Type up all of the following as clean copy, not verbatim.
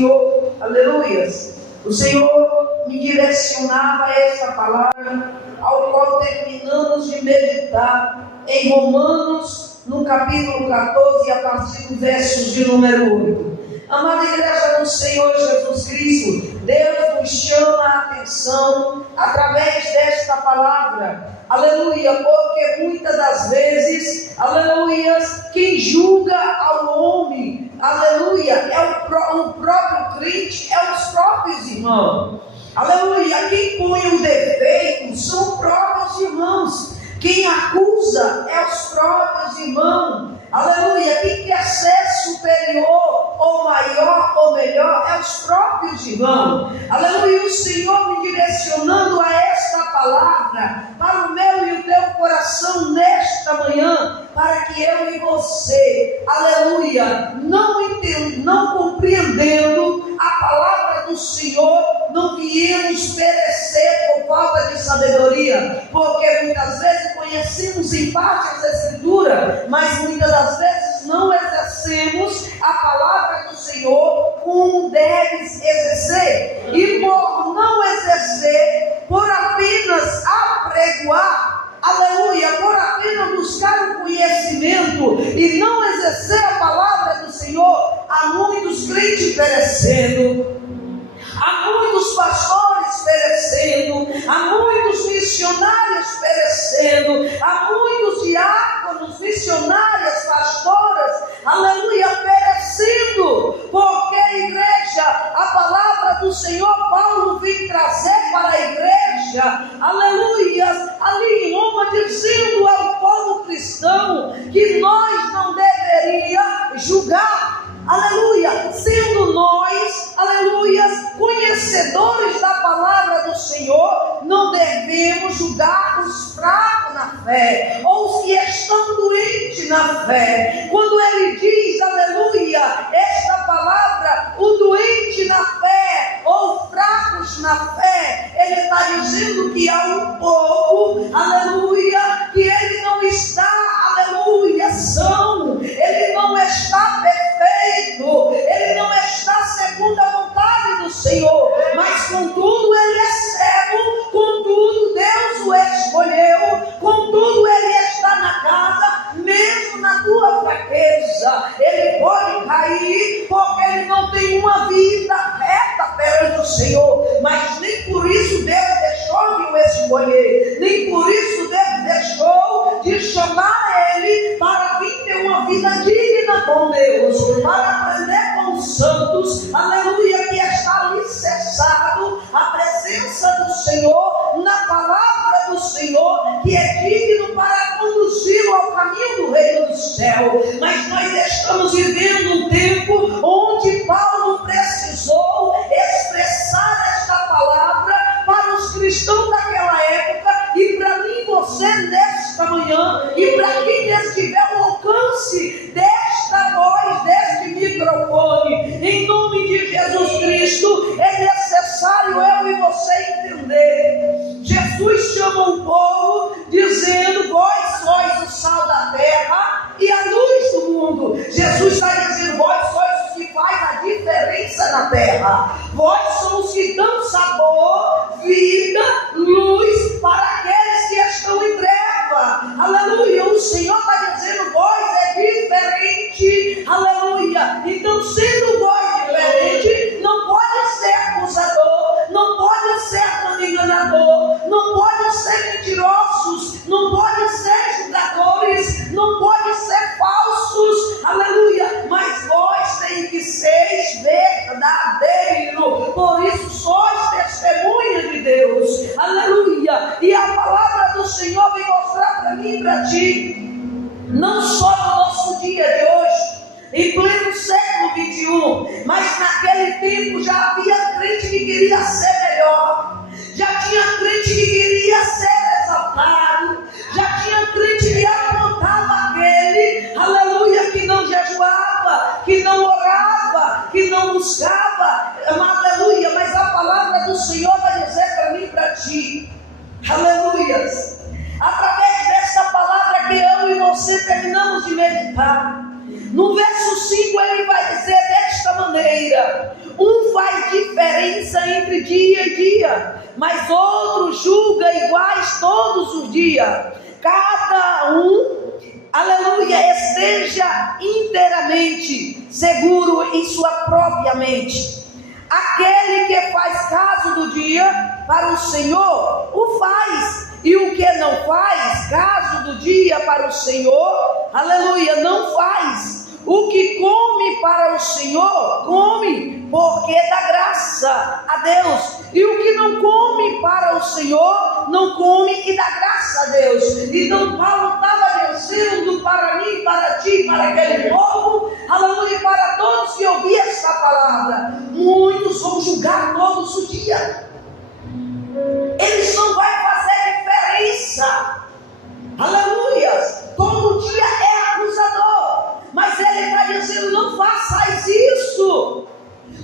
Senhor, aleluias, o Senhor me direcionava esta palavra, ao qual terminamos de meditar em Romanos, no capítulo 14, a partir do verso de número 8. Amada igreja do Senhor Jesus Cristo, Deus nos chama a atenção através desta palavra, aleluia, porque muitas das vezes, aleluia, quem julga ao homem, aleluia, é o próprio crente, é os próprios irmãos, aleluia, quem põe o defeito são os próprios irmãos, quem acusa é os próprios irmãos, aleluia, quem quer ser superior, ou maior, ou melhor, é os próprios irmãos, aleluia, o Senhor me direcionando a esta palavra, para o meu e o teu coração nesta manhã, para que eu e você, aleluia, não compreendendo a palavra do Senhor, não viemos perecer por falta de sabedoria, porque muitas vezes conhecemos em parte as Escrituras, mas muitas das vezes não exercemos a palavra do Senhor como deves exercer, e por não exercer, por apenas apregoar, aleluia, por apenas buscar o conhecimento e não exercer a palavra do Senhor, há muitos crentes perecendo, há muitos pastores perecendo, há muitos missionários perecendo, há muitos diáconos, missionárias, pastoras, aleluia, perecendo, porque a igreja, a palavra do Senhor, Paulo vem trazer para a igreja, aleluia, ali em Roma, dizendo ao povo cristão que nós não deveríamos julgar, aleluia, sendo nós, aleluia, conhecedores da palavra do Senhor, não devemos julgar os fracos na fé, ou os que estão doentes na fé. Quando ele diz, aleluia, esta palavra, o doente na fé, ou fracos na fé, ele está dizendo que há um povo, aleluia, que ele não está, aleluia, são, ele não está perfeito, ele não está segundo a vontade do Senhor, mas contudo ele é servo, contudo Deus o escolheu, contudo ele está na casa, mesmo na tua fraqueza, ele pode cair, porque ele não tem uma vida reta perante o Senhor, mas nem por isso Deus deixou de o escolher, nem por isso Deus deixou de chamar ele para vir ter uma vida digna com Deus, para aprender com os santos, aleluia, que está alicerçado a presença do Senhor, na palavra do Senhor, que é digno para conduzi-lo ao caminho do reino do céu. Mas nós estamos vivendo um tempo onde Paulo precisou expressar esta palavra para os cristãos daquela época, e para mim e você nesta manhã, e para quem estiver o alcance desta voz, deste microfone, em nome de Jesus Cristo, é necessário eu e você entender. Jesus chama o povo dizendo: vós sois o sal da terra e a luz do mundo. Jesus está dizendo: vós sois os que faz a diferença na terra, vós sois os que dão sabor, vida, luz para aqueles que estão em treva, aleluia. O Senhor está dizendo: vós é diferente, aleluia. Então, sendo vós diferente, não pode ser acusador, não pode ser enganador, não pode ser mentirosos, não pode ser julgadores, não pode ser falsos, aleluia. Mas vós tem que ser verdadeiro, por isso sois testemunha de Deus, aleluia. E a palavra do Senhor vem mostrar para mim e para ti, não só no nosso dia de hoje, em pleno século 21, mas naquele tempo já havia crente que queria ser melhor, já tinha crente que queria ser exaltado, já tinha crente que apontava aquele, aleluia, que não jejuava, que não orava, que não buscava, aleluia. Mas a palavra do Senhor vai dizer para mim e para ti, aleluia, através dessa palavra que eu e você terminamos de meditar, no verso 5 ele vai dizer desta maneira. Um faz diferença entre dia e dia, mas outro julga iguais todos os dias. Cada um, aleluia, esteja inteiramente seguro em sua própria mente. Aquele que faz caso do dia para o Senhor, o faz. E o que não faz caso do dia para o Senhor, aleluia, não faz. O que come para o Senhor, come, porque dá graça a Deus. E o que não come para o Senhor, não come e dá graça a Deus. Então Paulo estava dizendo para mim, para ti, para aquele povo, aleluia, para todos que ouviam esta palavra. Muitos vão julgar todos os dias. Eles não vão fazer diferença. Aleluia. Todo dia é acusador. Mas ele está dizendo: não façais isso.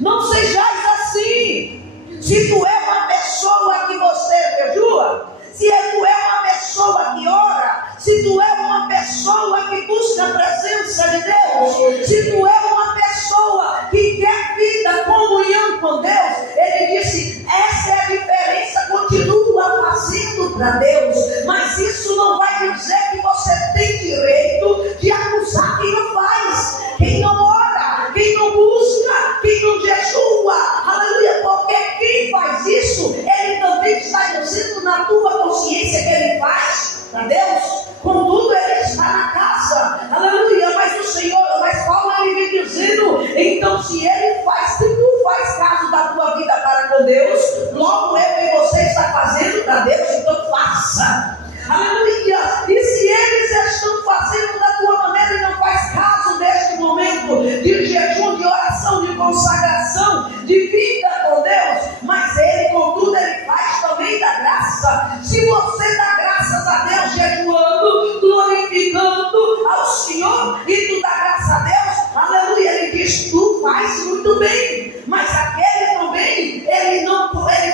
Não sejais assim. Se tu é uma pessoa que você jejua, se tu é uma pessoa que ora, se tu é uma pessoa que busca a presença de Deus, se tu é uma pessoa que quer vida, comunhão com Deus, ele disse: essa é a diferença, continua fazendo para Deus. Mas isso não vai dizer que você tem direito de acusar quem não faz, quem não ora, quem não busca, quem não jejua, aleluia, porque quem faz isso, ele também está dizendo na tua consciência que ele faz para Deus. Contudo, ele está na casa, aleluia, mas Paulo ele vem dizendo: então se ele faz, se tu faz caso da tua vida para com Deus, logo eu e você está fazendo para Deus, então faça, aleluia. E se eles estão fazendo da tua maneira e não faz caso deste momento de jejum, de oração, de consagração, de vida com Deus, mas ele, contudo, ele faz também da graça. Se você dá graças a Deus jejuando, glorificando ao Senhor, e tu dá graça a Deus, aleluia, ele diz: tu faz muito bem. Mas aquele também, ele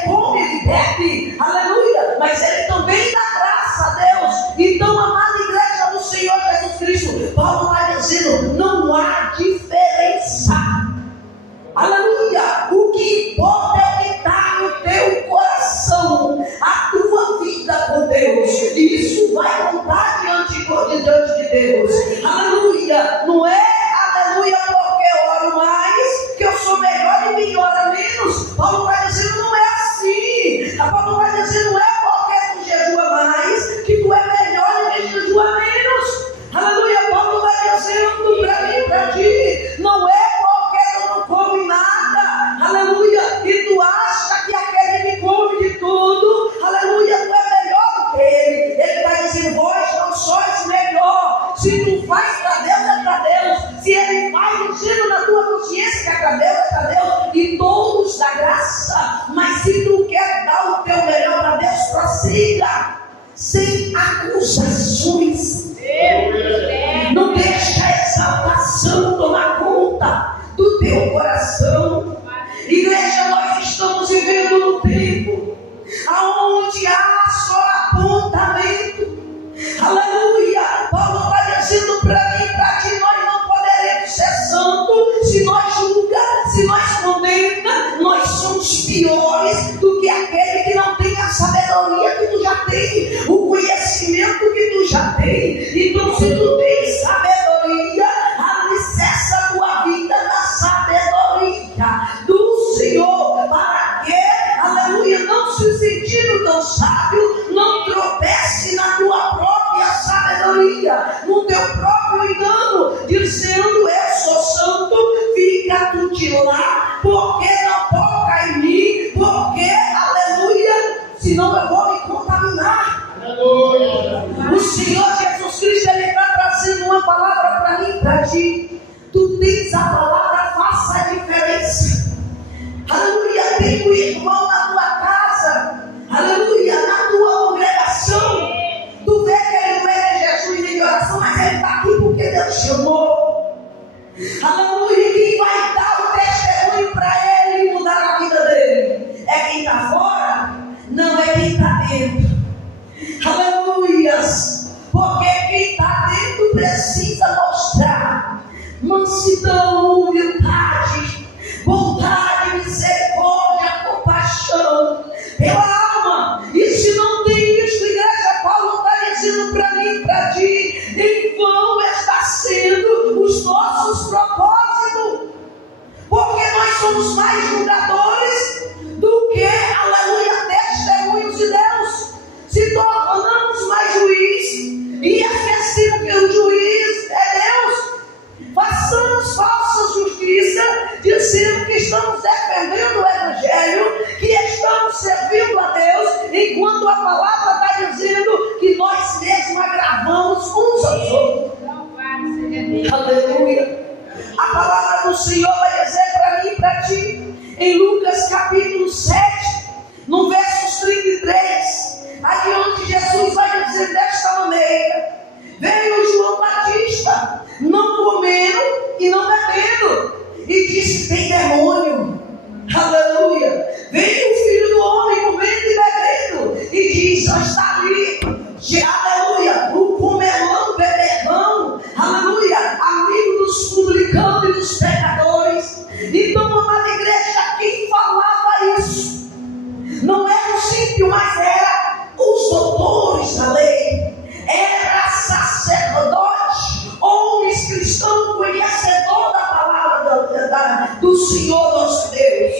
come, ele bebe, aleluia, mas ele também dá graça a Deus. Então, amada igreja do Senhor Jesus Cristo, Paulo está dizendo: não há diferença, aleluia. O que importa é o que está no teu coração, a tua vida com Deus, e isso vai contar diante de Deus, aleluia. Não é, aleluia, porque eu oro mais, que eu sou melhor e quem ora menos. Paulo está dizendo: não é assim. Paulo está dizendo: não é porque tu jejua mais que tu é melhor e quem jejua menos, aleluia. Paulo está dizendo para mim e para ti: não é porque tu não come nada, aleluia, e tu acha que aquele que come de tudo, aleluia, tu é melhor do que ele. Ele está dizendo: vós não sois melhor. Se tu faz para Deus, é para Deus. Se ele faz dizendo na tua consciência que é para Deus, é para Deus. E todos dá graça. Mas se tu quer dar o teu melhor para Deus, prossiga sem acusações. Não deixa a exaltação tomar conta do teu coração. Igreja, nós estamos vivendo num tempo aonde há só apontamento, aleluia. Paulo está dizendo para mim, para ti: nós não poderemos ser santos se nós julgamos, se nós condenamos. Nós somos piores do que aquele que não tem a sabedoria que tu já tem, o conhecimento que tu já tem. Então, se tu tens sabedoria, alicerça a tua vida na sabedoria do Senhor, para que, aleluia, não se sentindo tão sábio, não tropece na tua própria sabedoria, no teu próprio engano, dizendo: eu sou santo, fica tu de lá, porque não toca em mim, porque, aleluia, senão eu vou me contaminar. Aleluia. O Senhor Jesus Cristo, ele está trazendo uma palavra para mim e para ti. Tu tens a palavra, faça a diferença. Aleluia. Tem um irmão na tua casa, aleluia, na tua congregação. Tu vê que ele não é de jejum e de oração, mas ele está aqui porque Deus chamou. Aleluia. Quem vai dar o testemunho para ele e mudar a vida dele é quem está fora, não é quem está dentro. Aleluias. Porque quem está dentro precisa mostrar mansidão, humildade, somos mais julgadores do que, aleluia, testemunhos de Deus. Se tornamos mais juiz e esquecemos que o juiz é Deus. Façamos falsa justiça, dizendo que estamos defendendo o Evangelho, que estamos servindo a Deus, enquanto a palavra está dizendo que nós mesmos agravamos uns aos outros. Aleluia. A palavra do Senhor vai dizer para mim e para ti, em Lucas capítulo 7, no versos 33, ali onde Jesus vai dizer desta maneira: veio João Batista, não comendo e não bebendo, e disse: tem demônio. Aleluia. Veio o Filho do Homem comendo e bebendo, e diz: ó, está ali, aleluia, o comelão, beberrão, aleluia, amigo dos publicanos e dos pecadores. Então, amada igreja, quem falava isso não era o símpio, mas era os doutores da lei, era sacerdote, homens cristãos, conhecedor da palavra do Senhor nosso Deus.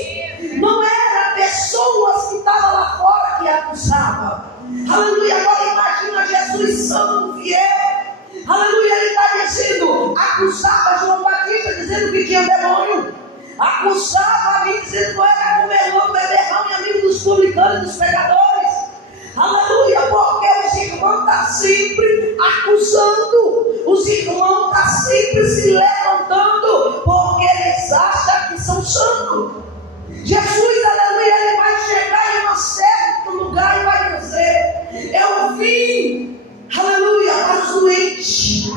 Não era pessoas que estavam lá fora que acusavam. Aleluia. Agora imagina Jesus santo, fiel. Aleluia. Ele está dizendo, acusava João Batista dizendo que tinha demônio, acusava a mim dizendo que eu era comelão, beberrão e amigo dos publicanos e dos pecadores. Aleluia. Porque os irmãos estão sempre acusando, os irmãos estão sempre se levantando, porque eles acham que são santos. Jesus, aleluia, ele vai chegar em um certo lugar e vai dizer: eu vim, aleluia, para os doentes,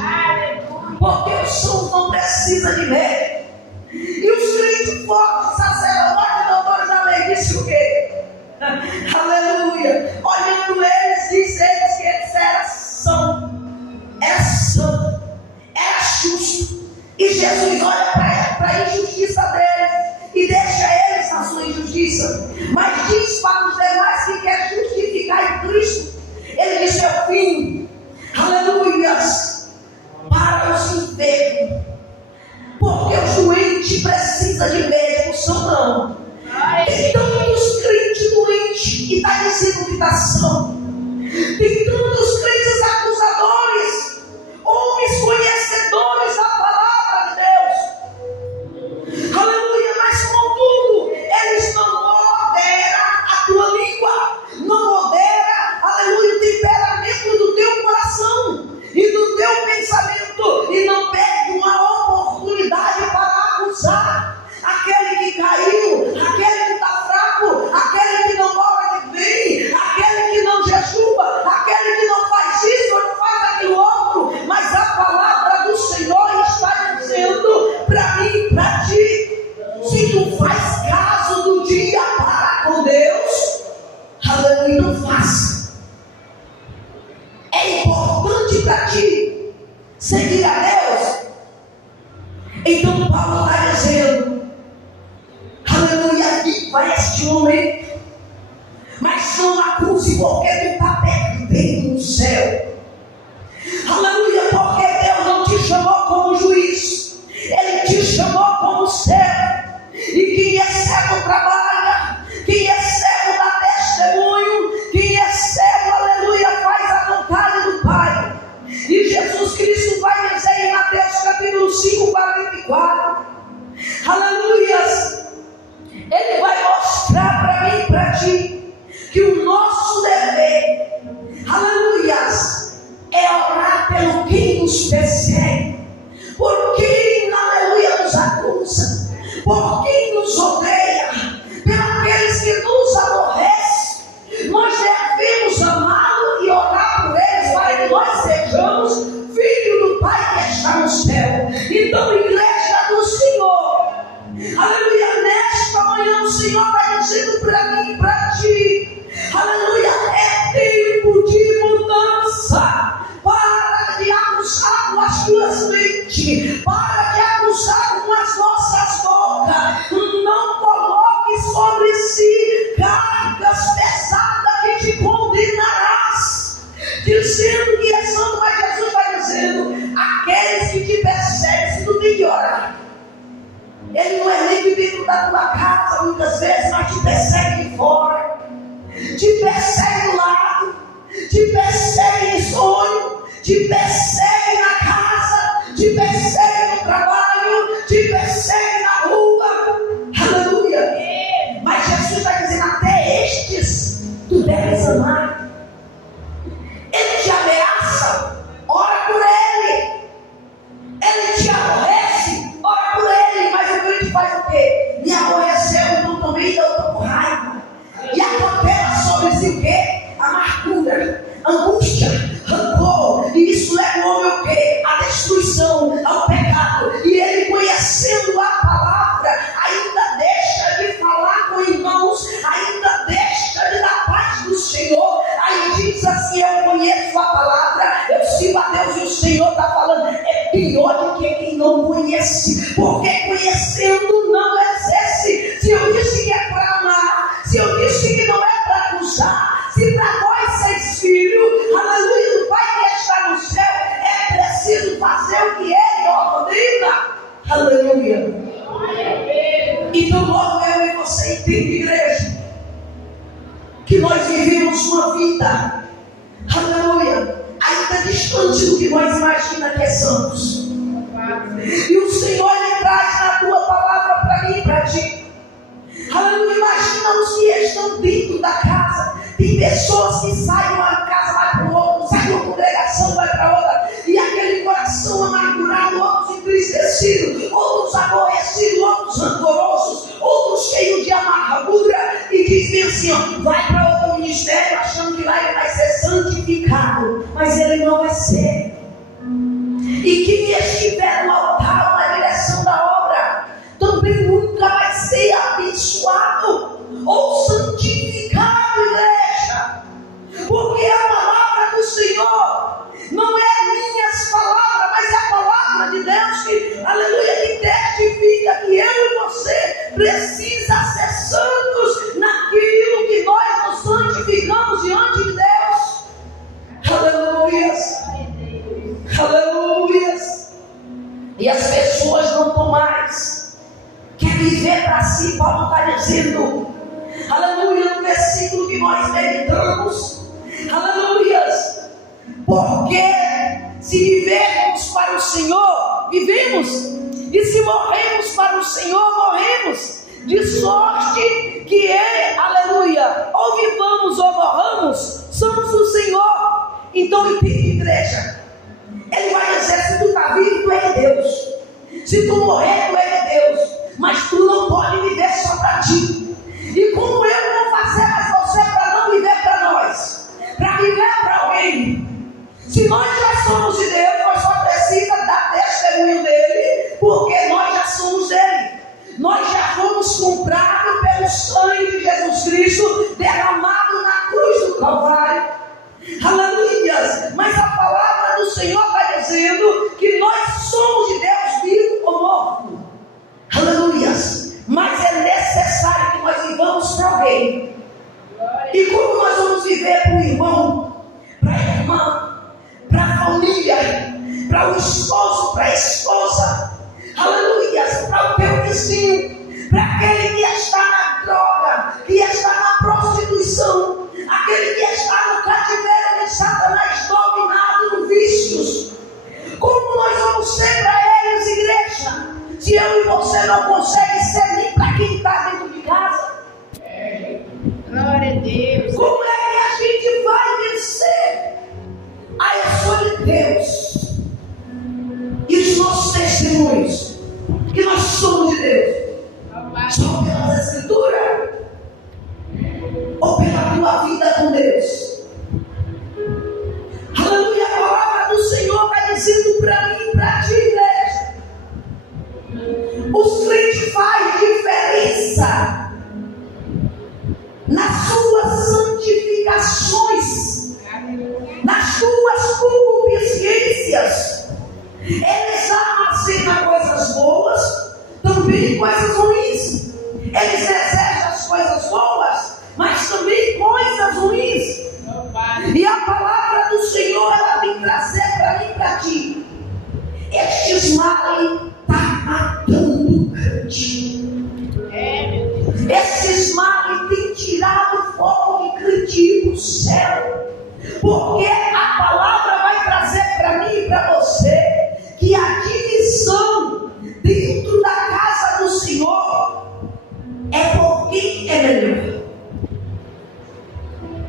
porque os sãos não precisam de médico. E os crentes fortes, sacerdotes e doutores da lei, disse o quê? Aleluia. Olhando eles, diz eles que eles eram santos, era santo, era justo. E Jesus olha para a injustiça deles e deixa eles na sua injustiça, mas diz para os demais que quer justificar em Cristo. Ele diz: eu vim, aleluia, para os enfermos, porque o doente precisa de médico, são não. Tem tantos crentes doentes e está dizendo que está são. Tem tantos crentes acusadores, homens conhecedores da palavra de Deus. Aleluia, mas contudo, eles não moderam a tua língua, não moderam, aleluia, o temperamento do teu coração e do teu pensamento, e não perde uma oportunidade para acusar aquele que caiu, aquele que está fraco, aquele que não ora de bem, aquele que não jejua, aquele que não faz isso ou não faz aquilo outro. Mas a palavra do Senhor está dizendo para mim e para ti: se tu faz caso do dia para com Deus, aleluia, não faça. É importante para ti seguir a Deus. Então Paulo está dizendo, aleluia, viva este homem, mas não acuse, porque tu está perdendo no céu. Aleluia, porque Deus não te chamou como juiz, Ele te chamou como servo. E quem é servo trabalha, quem é servo dá testemunho, quem é servo, aleluia, faz a vontade do Pai. E Jesus Cristo vai dizer em Mateus capítulo 5, 44, aleluia, Ele vai mostrar para mim e para ti que o nosso dever, aleluia, é orar pelo quem nos persegue, por quem, aleluia, nos acusa, por quem nos odeia, pelos aqueles que nos aborrecem. Nós devemos amá-lo e orar por eles, para que nós sejamos filhos do Pai que está no céu. Então, igreja do Senhor, aleluia, nesta manhã o Senhor está dizendo para mim e para ti, aleluia, é tempo de mudança. Para de acusar com as tuas mentes, para de acusar com as nossas bocas. Não coloque sobre si cargas pesadas que te condenarás, dizendo que é santo. Mas Jesus está dizendo: aqueles que te perseguem, se tu tem que orar. Ele não é nem viver dentro da tua casa muitas vezes, mas te persegue de fora, te persegue do lado, te persegue em sonho, te persegue na casa, te persegue no trabalho, te persegue na rua. Aleluia! Mas Jesus está dizendo: até estes tu deves amar. Ele te ameaça, ora por ele. Ele te aborrece, ora por ele. Mas o crente faz o quê? Me aborreceu, então também eu estou com raiva. E acontece sobre si o quê? Amargura, angústia, rancor. E isso leva o homem ao quê? À destruição, ao pecado. E ele, conhecendo a palavra, ainda deixa de falar com irmãos, ainda deixa de dar paz do Senhor. Aí diz assim: eu conheço a palavra, eu sigo a Deus, e o Senhor está falando. É pior do que quem não conhece, porque conhecendo não exerce. Se eu disse que é para amar, se eu disse que não é para acusar, se para nós seis filhos, aleluia, do Pai que está no céu, é preciso fazer o que Ele ordena. Aleluia. Então logo eu e você entende, igreja, que nós vivemos uma vida, aleluia, ainda distante do que nós imaginamos que é santos. E o Senhor, Ele traz na tua palavra para mim e para ti. Aleluia. Imagina os que estão dentro da casa. Tem pessoas que saem de uma casa, vai para o outro, sai de uma congregação, vai para outra, e aquele coração amargurado, outros entristecidos, outros aborrecidos, outros rancorosos, outros cheios de amargura, e dizem assim: ó, vai para outro ministério achando que lá ele vai ser santificado, mas ele não vai ser. E quem estiver no altar, na direção da obra, também nunca vai ser abençoado ou santificado, igreja, porque a palavra do Senhor não é minhas palavras, mas é a palavra de Deus que, aleluia, que testifica que eu e você precisa ser santos naquilo que nós nos santificamos diante de Deus. Aleluia. Aleluia. E as pessoas não estão mais, quer viver para si. Paulo está dizendo, aleluia, no versículo que nós meditamos, aleluia, porque se vivermos para o Senhor, vivemos, e se morremos para o Senhor, morremos, de sorte que aleluia, ou vivamos ou morramos, somos o Senhor. Então entende, igreja, Ele vai dizer: se tu está vivo, tu é de Deus, se tu morrer, tu é de Deus, mas tu não pode viver só para ti. E como eu vou fazer mais você para não viver para nós, para viver para alguém? Se nós já somos de Deus, nós só precisamos dar testemunho dele, porque nós já somos dele. Nós já fomos comprados pelo sangue de Jesus Cristo, derramado na cruz do Calvário. Aleluia. Mas a palavra do Senhor está dizendo que nós somos de Deus, vivo ou morto. Aleluia. Mas é necessário que nós vivamos para alguém. E como nós vamos viver para o irmão, para a irmã, para a família, para o esposo, para a esposa, aleluia, para o teu vizinho, para aquele que está na droga, que está na prostituição, aquele que está no cativeiro de Satanás, dominado por vícios. Como nós vamos ser para eles, igreja, se eu e você não conseguem ser nem para quem está dentro de casa? Glória a Deus. Como é que a gente vai vencer? Eu sou de Deus, e os nossos testemunhos que nós somos de Deus só pela Escritura ou pela tua vida com Deus? Aleluia. A palavra do Senhor está dizendo para mim e para ti, igreja. Os crentes fazem diferença nas suas santificações, nas suas concupiscências. Eles armazenam coisas boas, também coisas ruins. Eles desejam as coisas boas, mas também coisas ruins. E a palavra do Senhor, ela vem trazer para mim e para ti: estes males estão matando o crente. Esses males têm tirado o foco de Cristo do céu. Porque a palavra vai trazer para mim e para você que a divisão dentro da casa do Senhor é por quem é melhor.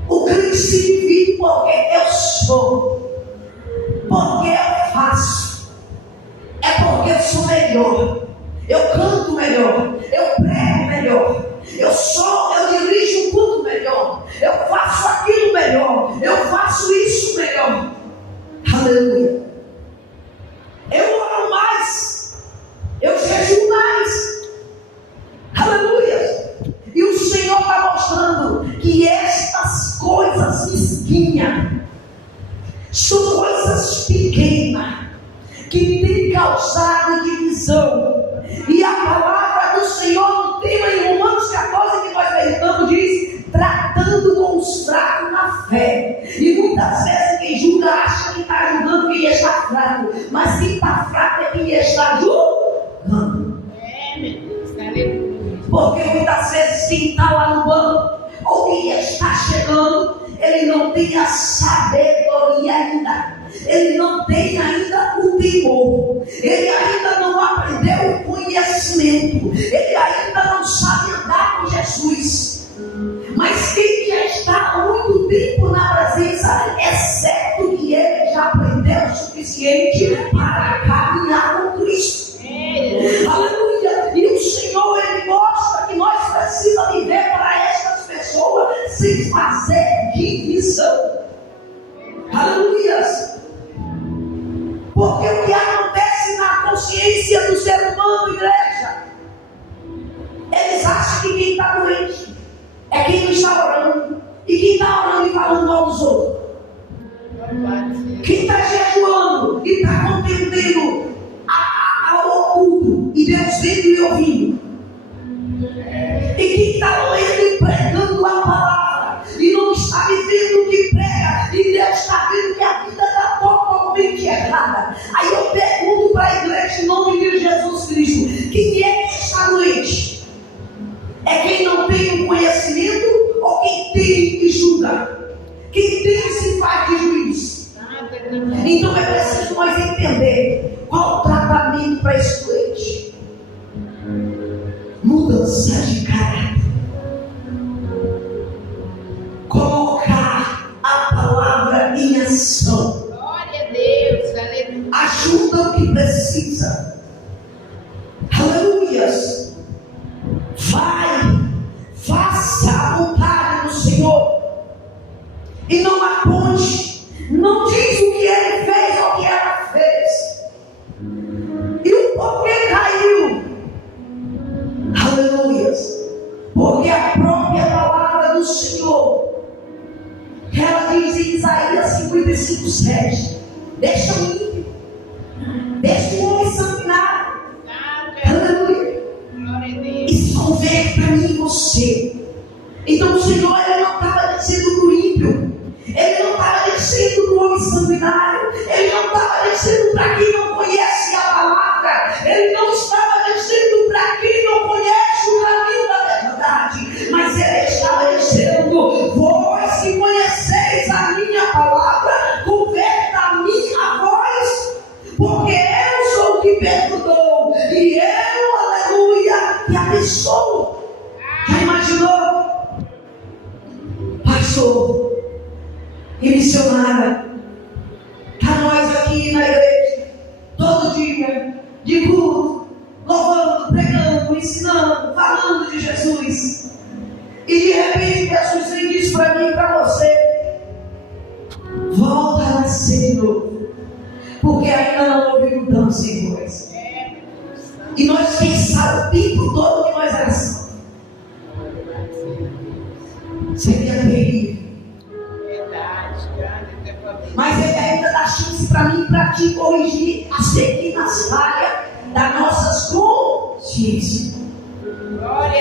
O crente se divide porque eu sou, porque eu faço, é porque eu sou melhor, eu canto melhor, eu prego melhor, eu dirijo um culto melhor, eu faço aquilo melhor, eu faço isso melhor. Aleluia. Eu oro mais, eu jejuo mais. Aleluia. E o Senhor está mostrando que estas coisas mesquinhas são coisas pequenas que têm causado divisão. E a palavra do Senhor no tema em Romanos 14 que nós meditamos diz: tratando com os fracos na fé. E muitas vezes quem julga acha que está ajudando quem está fraco, mas quem está fraco é quem está julgando. Meu Deus, aleluia. Porque muitas vezes quem está lá no banco ou quem está chegando, ele não tem a sabedoria ainda, ele não tem ainda o temor, ele ainda não aprendeu o conhecimento, ele ainda não sabe andar com Jesus. Mas quem já está há muito tempo na presença, é certo que ele já aprendeu o suficiente para caminhar com Cristo. Aleluia. E o Senhor, ele mostra que nós precisamos viver para estas pessoas sem fazer divisão. Aleluia. Porque o que acontece na consciência do ser humano, igreja, eles acham que quem está doente é quem não está orando, e quem está orando e falando mal dos outros, quem está jejuando e está contendendo ao oculto, e Deus vendo e ouvindo, e quem está lendo e pregando a palavra e não está vivendo o que prega, e Deus está vendo que a vida está totalmente errada. Aí eu pergunto para a igreja em nome de Jesus Cristo: quem é que está doente? É quem não tem o conhecimento ou quem tem e julga? Quem tem se faz de juiz. Então é preciso nós entender qual o tratamento para esse doente. Mudança de caráter. Colocar a palavra em ação. Glória a Deus, aleluia. Ajuda o que precisa. Aleluias. Vai, faça a vontade do Senhor e não aponte, não diz o que ele fez ou o que ela fez e o porquê caiu. Aleluia. Porque a própria palavra do Senhor, ela diz em Isaías 55:7: deixa o ímpio, deixa o homem sanguinário. Aleluia. Isso não veio para mim e você. Então o Senhor, ele não estava dizendo do ímpio, ele não estava dizendo do homem sanguinário, ele não estava dizendo para quem não conhece a palavra, ele não estava dizendo para quem não conhece o caminho da verdade, mas ele estava dizendo: vós que conheceis a minha palavra, converta a minha voz, porque eu sou o que perdoou e eu, aleluia, que abençoo. Já imaginou? Pastor e missionária, está nós aqui na igreja todo dia, de culto, louvando, pregando, ensinando, falando de Jesus, e de repente Jesus vem e diz para mim e para você: volta a nascer de novo, porque ainda não houve mudança em vós. E nós pensamos o tempo todo que nós éramos santos. Seria terrível. Mas ele ainda dá chance para mim e para ti corrigir as pequenas falhas das nossas consciências.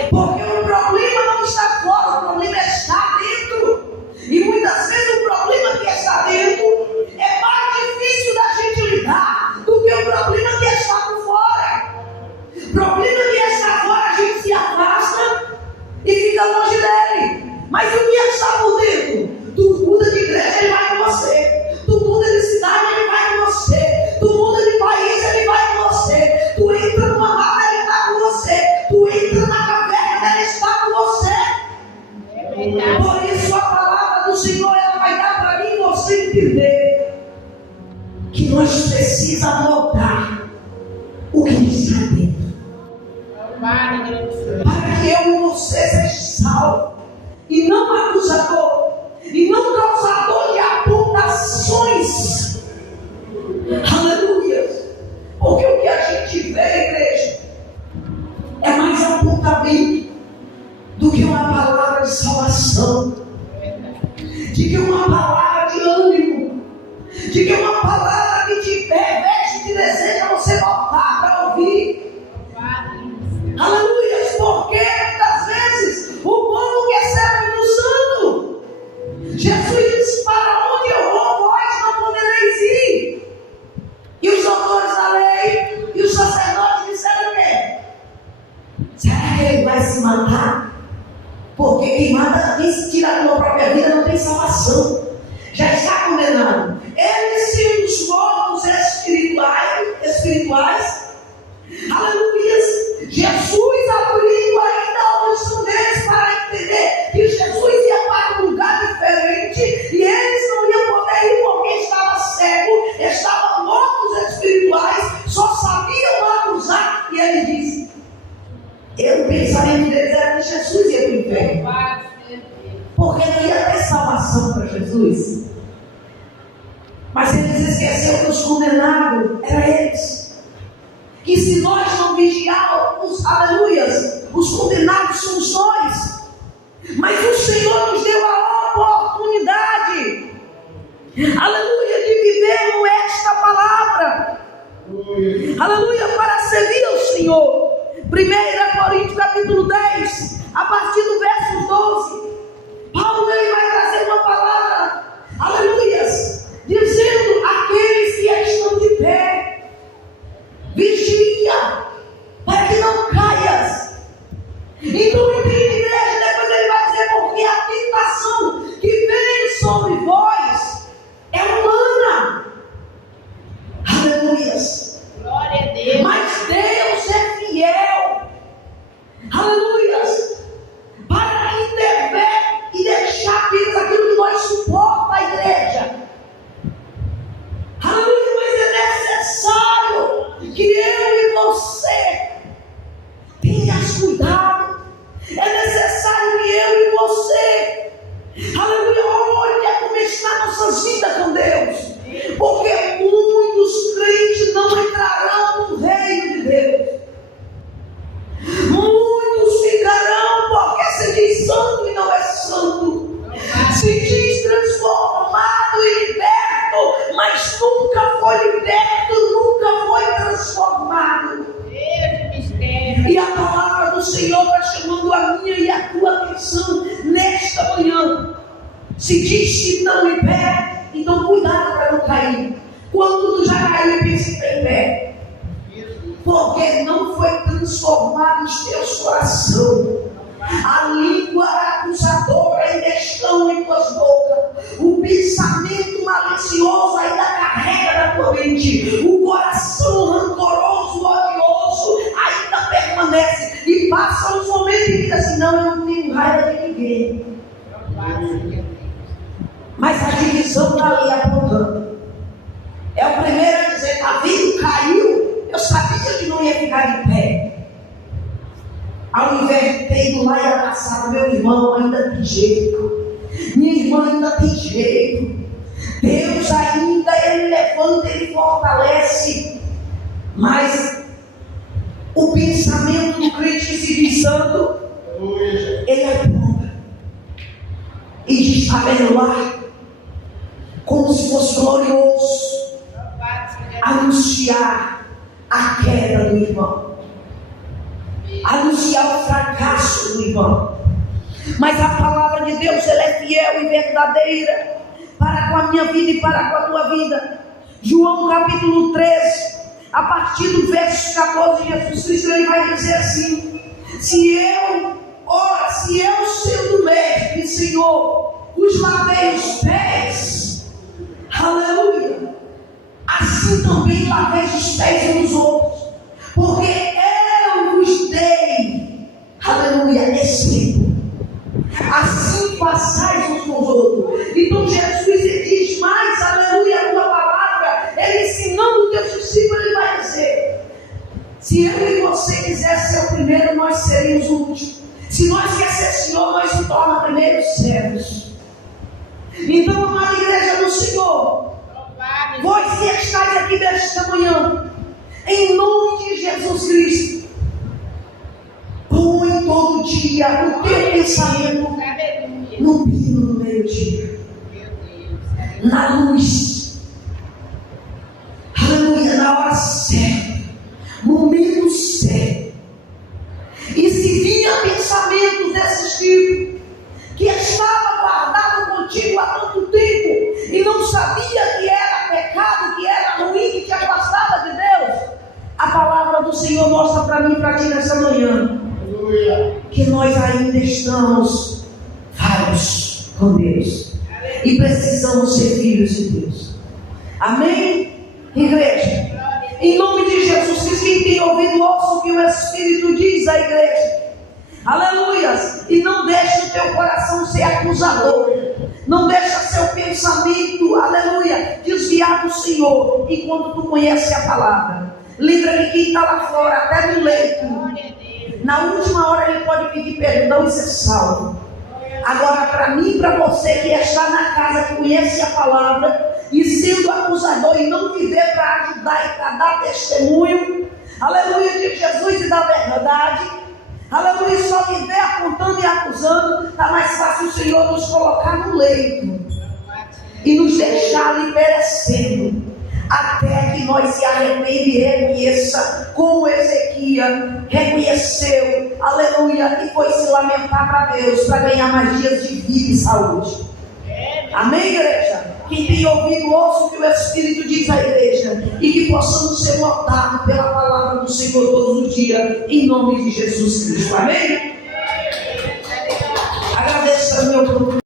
Porque o problema não está fora, o problema está dentro. E muitas vezes o problema que está dentro é mais difícil da gente lidar do que o problema que está por fora. O problema que está fora a gente se afasta, fica longe dele. Mas o que está por dentro? Tu muda de igreja, ele vai com você. Tu muda de cidade, ele vai com você. Tu muda de país, ele vai com você. Tu entra numa mata, ele está com você. Tu entra na caverna, ele está com você. Por isso a palavra do Senhor, ela vai dar para mim e você entender que nós precisamos mudar o que está dentro, para que eu e você seja salvo, e não acusador, e não causador de apontações. Aleluia. Porque o que a gente vê, igreja, é mais apontamento do que uma palavra de salvação, de que uma palavra de ânimo, de que uma palavra que te reveste, te deseja você voltar para ouvir. Aleluia. Porque muitas vezes o povo quer ser muito santo. Jesus disse: para onde eu vou, vós não podereis ir. E os doutores da lei e os sacerdotes disseram o quê? Será que ele vai se matar? Porque quem mata, quem se tira da sua própria vida não tem salvação, já está condenado. Eles se os mortos espirituais. Aleluia. Jesus abriu ainda os olhos deles para entender que Jesus ia para um lugar diferente e eles não iam poder ir porque estava cego, estavam mortos espirituais, só sabiam acusar. E ele disse: o pensamento deles era que Jesus ia para o inferno, porque não ia ter salvação para Jesus. Mas eles esqueceram que os condenados eram eles. Que se nós não vigiarmos, aleluias, os condenados somos nós. Mas o Senhor nos deu a oportunidade, aleluia, de vivermos esta palavra. Aleluia, para servir ao Senhor. 1 Coríntios capítulo 10, a partir do verso 12, Paulo ele vai trazer uma palavra, aleluias, dizendo: aqueles que estão de pé, vigia, para que não caias. Então, entende, igreja, depois ele vai dizer: porque a tentação que vem sobre vós é humana. Aleluias. Glória a Deus. Mas Deus é fiel. Aleluias. Para intervir e deixar aquilo que nós suporta a igreja. Aleluia. Mas é necessário que eu e você tenhamos cuidado. É necessário que eu e você, aleluia, olhe como está nossas vidas com Deus. Porque muitos crentes não entrarão no reino de Deus. Muitos ficarão porque se diz santo e não é santo. Se diz transformado e liberto, mas nunca foi liberto, nunca foi transformado. E a palavra do Senhor está chamando a minha e a tua atenção nesta manhã. Se diz que não em pé, então cuidado para não cair. Quando tu já caiu, pensa em pé, porque não foi transformado os teus corações. A língua acusadora ainda estão em tuas bocas. O pensamento malicioso ainda carrega na tua mente. O coração rancoroso, odioso ainda permanece. E passa os momentos e diz assim: não, eu não tenho raiva de ninguém. Mas a divisão está ali apontando. É o primeiro a dizer: está vindo, caiu. Eu sabia que não ia ficar de pé. Ao invés de ter ido lá e abraçar meu irmão, ainda tem jeito. Minha irmã ainda tem jeito. Deus ainda, Ele levanta, Ele fortalece. Mas o pensamento do crente que se diz santo, ele aponta e diz: está vendo lá? Como se fosse glorioso anunciar a queda do irmão, anunciar o fracasso do irmão. Mas a palavra de Deus, ela é fiel e verdadeira para com a minha vida e para com a tua vida. João capítulo 13, a partir do verso 14, Jesus Cristo ele vai dizer assim: se eu Senhor, os lavei os pés, aleluia, assim também lavei os pés uns dos outros, porque eu vos dei, aleluia, exemplo. Assim passais uns com os outros. Então Jesus diz mais, aleluia, a tua palavra, ele ensinando os teus discípulos, ele vai dizer: se eu e você quiser ser o primeiro, nós seríamos o último. Se nós quer ser Senhor, nós se torna primeiros servos. Então, amada igreja do Senhor, vós que estáis aqui nesta manhã, em nome de Jesus Cristo, põe todo dia o teu pensamento no pino do meio-dia, na luz, aleluia, na hora certa, momento certo. E se vinha pensamentos desse tipo, que estava guardado contigo há tanto tempo, e não sabia que era pecado, que era ruim, que te afastava de Deus, a palavra do Senhor mostra para mim e para ti nessa manhã, que nós ainda estamos falhos com Deus, e precisamos ser filhos de Deus. Amém? Igreja, em nome de Jesus Cristo, quem tem ouvido, ouça o que o Espírito diz à igreja. Aleluias. E não deixe o teu coração ser acusador. Não deixa seu pensamento, aleluia, desviar do Senhor, enquanto tu conheces a palavra. Lembra que quem está lá fora, até no leito, na última hora ele pode pedir perdão e ser salvo. Agora, para mim e para você que está na casa, que conhece a palavra, e sendo acusador e não viver para ajudar e para dar testemunho, aleluia, de Jesus e da verdade, aleluia, só viver apontando e acusando, está mais fácil o Senhor nos colocar no leito e nos deixar ali perecendo, até que nós se arrependamos e reconheça, como Ezequias reconheceu, aleluia, e foi se lamentar para Deus, para ganhar mais dias de vida e saúde. Amém, igreja? Quem tem ouvido, ouça o que o Espírito diz à igreja, e que possamos ser notados pela palavra do Senhor todos os dias, em nome de Jesus Cristo. Amém? Agradeço ao meu